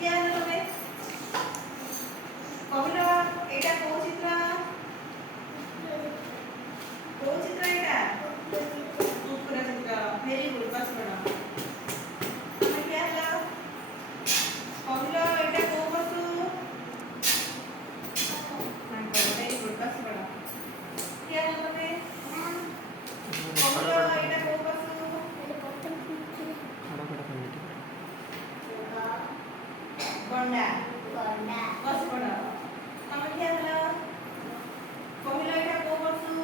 क्या है तमे କହିଲ ଏଇଟା କୋଉ ଚିତ୍ର ଏଇଟା କୁକୁର ଚିତ୍ର ଭେରି ଗୁଡ ବସ ପଡ଼ ତମେ क्या ହେଲା କହିଲ ଏଇଟା କୋଉ ବସ୍ତୁ ଭେରି ଗୁଡ ବସ ପଡ଼ क्या ହେଲା ତମେ କହିଲ ଏଇଟା କୋଉ ବସ୍ତୁ ଗଣ୍ଡା ବସ ପଡ଼ ତମେ क्या ହେଲା କହିଲ ଏଇଟା କୋଉ ବସ୍ତୁ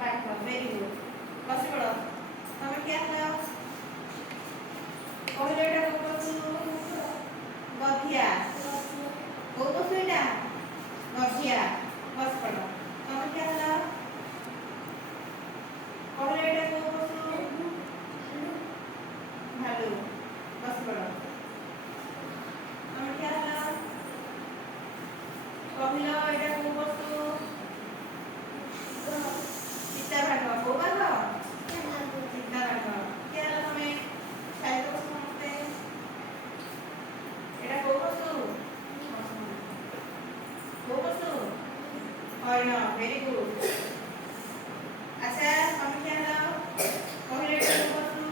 ବାଘ ଭେରି ଗୁଡ ବସ ପଡ଼ ତମେ क्या ହେଲା କହିଲ ଏଇଟା କୋଉ ବସ୍ତୁ ଗଧିଆ କୋଉ ବସ୍ତୁ ଏଇଟା ଗଧିଆ ବସ ପଡ଼ ତମେ क्या ହେଲା କହିଲ ଏଇଟା କୋଉ ବସ୍ତୁ ଭାଲୁ बस पड़ो तमे क्या हला कहिलो एटा को वस्तु सीता भाग को भाग सीता भाग क्या हला तमे साइड को समझते एटा को वस्तु हरिण वेरी गुड अच्छा तमे क्या हला कहिलो एटा को वस्तु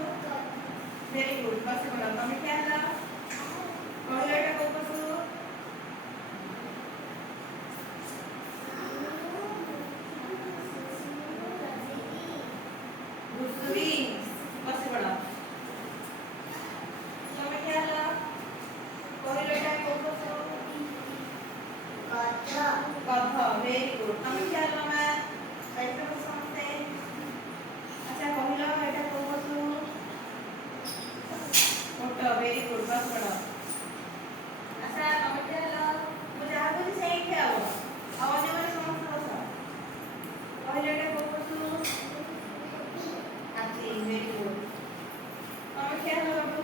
वेरी गुड बस पड़ो तमे क्या हला कहलो एटा को वस्तु घुसुरी बस पड़ो तमे क्या हला कहलो एटा को वस्तु गध वेरी गुड तमे क्या हला मैं साइड को समझते अच्छा कहलो एटा को वस्तु ओट वेरी गुड बस पड़ो अच्छा तमे क्या हला मुझे आ बुझी सही क्या हो आवाज वाले समझ बस कहलो एटा को वस्तु हाथी वेरी गुड तमे क्या हला बाबू